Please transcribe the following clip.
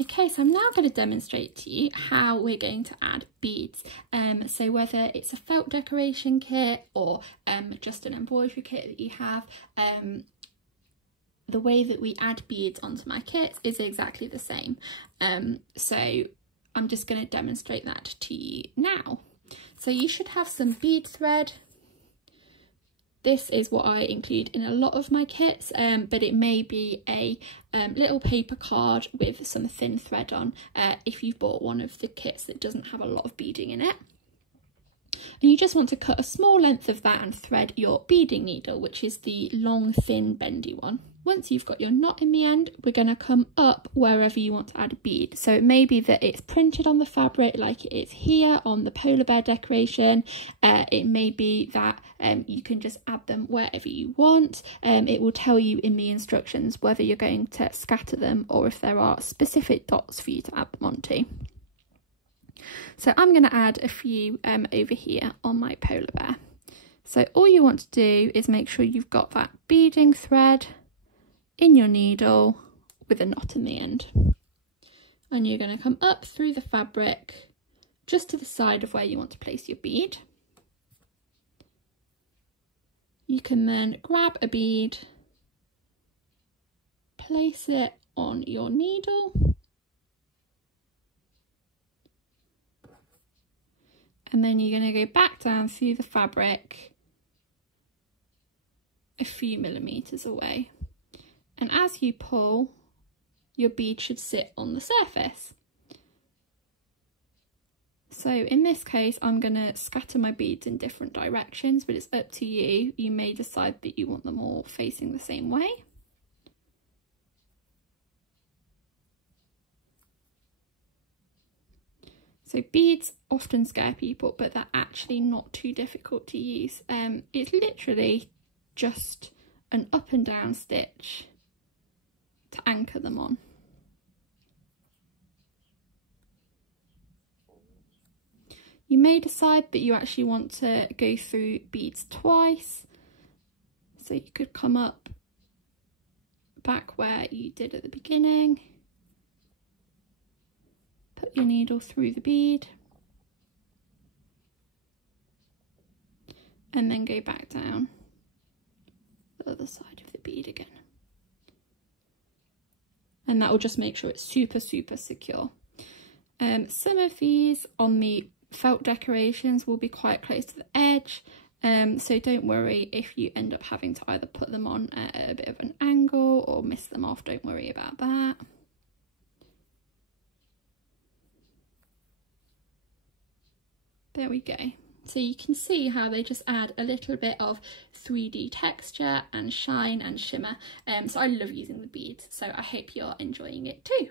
Okay, so I'm now going to demonstrate to you how we're going to add beads. So whether it's a felt decoration kit or just an embroidery kit that you have, the way that we add beads onto my kits is exactly the same. So I'm just going to demonstrate that to you now. So you should have some bead thread. This is what I include in a lot of my kits, but it may be a little paper card with some thin thread on if you've bought one of the kits that doesn't have a lot of beading in it. And you just want to cut a small length of that and thread your beading needle, which is the long, thin, bendy one. Once you've got your knot in the end, we're going to come up wherever you want to add a bead. So it may be that it's printed on the fabric like it is here on the polar bear decoration. It may be that you can just add them wherever you want. It will tell you in the instructions whether you're going to scatter them or if there are specific dots for you to add them onto. So I'm going to add a few over here on my polar bear. So all you want to do is make sure you've got that beading thread in your needle with a knot in the end. And you're going to come up through the fabric just to the side of where you want to place your bead. You can then grab a bead, place it on your needle, and then you're going to go back down through the fabric a few millimeters away. And as you pull, your bead should sit on the surface. So in this case, I'm going to scatter my beads in different directions, but it's up to you. You may decide that you want them all facing the same way. So beads often scare people, but they're actually not too difficult to use. It's literally just an up and down stitch to anchor them on. You may decide that you actually want to go through beads twice. So you could come up back where you did at the beginning, put your needle through the bead, and then go back down the other side of the bead again. And that will just make sure it's super, super secure. Some of these on the felt decorations will be quite close to the edge, so don't worry if you end up having to either put them on at a bit of an angle or miss them off. Don't worry about that. There we go. So you can see how they just add a little bit of 3D texture and shine and shimmer. So I love using the beads, so I hope you're enjoying it too.